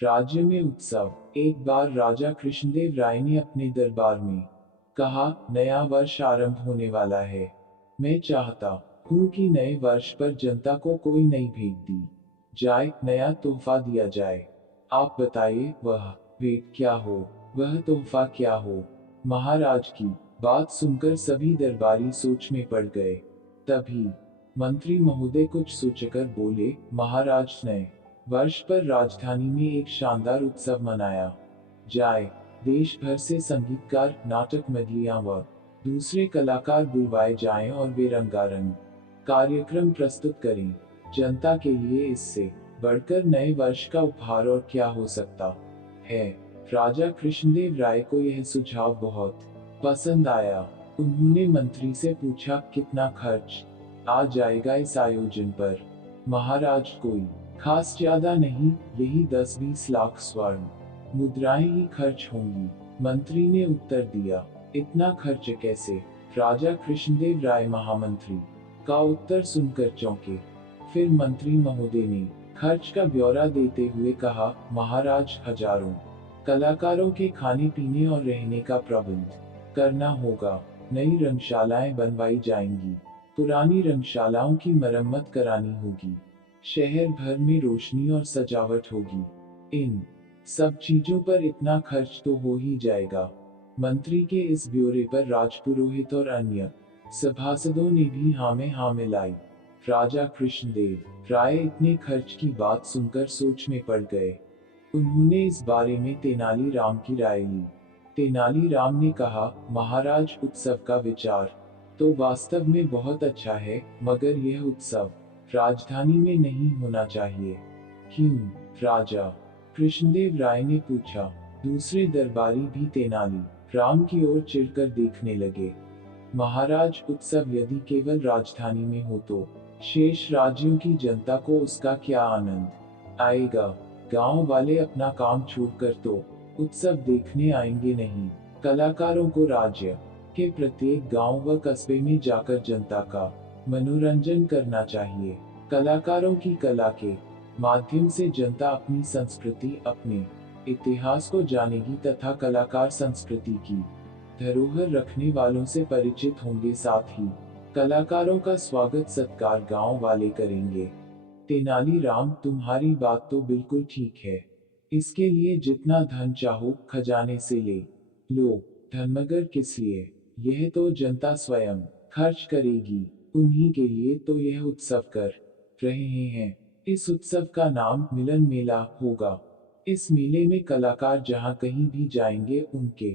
राज्य में उत्सव। एक बार राजा कृष्णदेव राय ने अपने दरबार में कहा, नया वर्ष आरंभ होने वाला है। मैं चाहता हूँ कि नए वर्ष पर जनता को कोई नई भेंट दी जाए, नया तोहफा दिया जाए। आप बताइए वह भेंट क्या हो, वह तोहफा क्या हो। महाराज की बात सुनकर सभी दरबारी सोच में पड़ गए। तभी मंत्री महोदय कुछ सोचकर बोले, महाराज, नए वर्ष पर राजधानी में एक शानदार उत्सव मनाया जाए। देश भर से संगीतकार, नाटक मंडलियां व दूसरे कलाकार बुलवाए जाएं और वे रंगारंग कार्यक्रम प्रस्तुत करें। जनता के लिए इससे बढ़कर नए वर्ष का उपहार और क्या हो सकता है। राजा कृष्णदेव राय को यह सुझाव बहुत पसंद आया। उन्होंने मंत्री से पूछा, कितना खर्च आ जाएगा इस आयोजन पर। महाराज, कोई खास ज्यादा नहीं, यही 10-20 लाख स्वर्ण मुद्राएं ही खर्च होंगी। मंत्री ने उत्तर दिया। इतना खर्च कैसे? राजा कृष्णदेव राय महामंत्री का उत्तर सुनकर चौंके। फिर मंत्री महोदय ने खर्च का ब्यौरा देते हुए कहा, महाराज, हजारों कलाकारों के खाने पीने और रहने का प्रबंध करना होगा। नई रंगशालाएं बनवाई जाएंगी, पुरानी रंगशालाओं की मरम्मत करानी होगी, शहर भर में रोशनी और सजावट होगी। इन सब चीजों पर इतना खर्च तो हो ही जाएगा। मंत्री के इस ब्यौरे पर राजपुरोहित और अन्य सभासदों ने भी हाँ में हाँ मिलाई। राजा कृष्णदेव राय इतने खर्च की बात सुनकर सोच में पड़ गए। उन्होंने इस बारे में तेनालीराम की राय ली। तेनालीराम ने कहा, महाराज, उत्सव का विचार तो वास्तव में बहुत अच्छा है, मगर यह उत्सव राजधानी में नहीं होना चाहिए। क्यों? राजा कृष्णदेव राय ने पूछा। दूसरे दरबारी भी तेनाली राम की ओर चिढ़कर देखने लगे। महाराज, उत्सव यदि केवल राजधानी में हो तो शेष राज्यों की जनता को उसका क्या आनंद आएगा। गांव वाले अपना काम छोड़कर तो उत्सव देखने आएंगे नहीं। कलाकारों को राज्य के प्रत्येक गांव व कस्बे में जाकर जनता का मनोरंजन करना चाहिए। कलाकारों की कला के माध्यम से जनता अपनी संस्कृति, अपने इतिहास को जानेगी तथा कलाकार संस्कृति की धरोहर रखने वालों से परिचित होंगे। साथ ही कलाकारों का स्वागत सत्कार गांव वाले करेंगे। तेनालीराम, तुम्हारी बात तो बिल्कुल ठीक है। इसके लिए जितना धन चाहो खजाने से ले लो। धन मगर किस लिए? यह तो जनता स्वयं खर्च करेगी। उन्हीं के लिए तो यह उत्सव कर रहे हैं। इस उत्सव का नाम मिलन मेला होगा। इस मेले में कलाकार जहां कहीं भी जाएंगे, उनके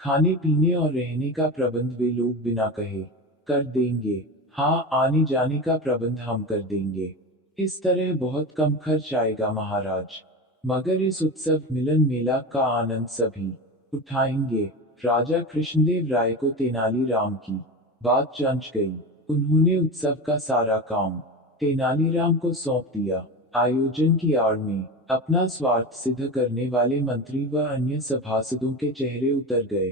खाने पीने और रहने का प्रबंध वे लोग बिना कहे कर देंगे। हाँ, आने जाने का प्रबंध हम कर देंगे। इस तरह बहुत कम खर्च आएगा महाराज, मगर इस उत्सव मिलन मेला का आनंद सभी उठाएंगे। राजा कृष्णदेव राय को तेनालीराम की बात जंच गई। उन्होंने उत्सव का सारा काम तेनालीराम को सौंप दिया। आयोजन की आड़ में अपना स्वार्थ सिद्ध करने वाले मंत्री व अन्य सभासदों के चेहरे उतर गए।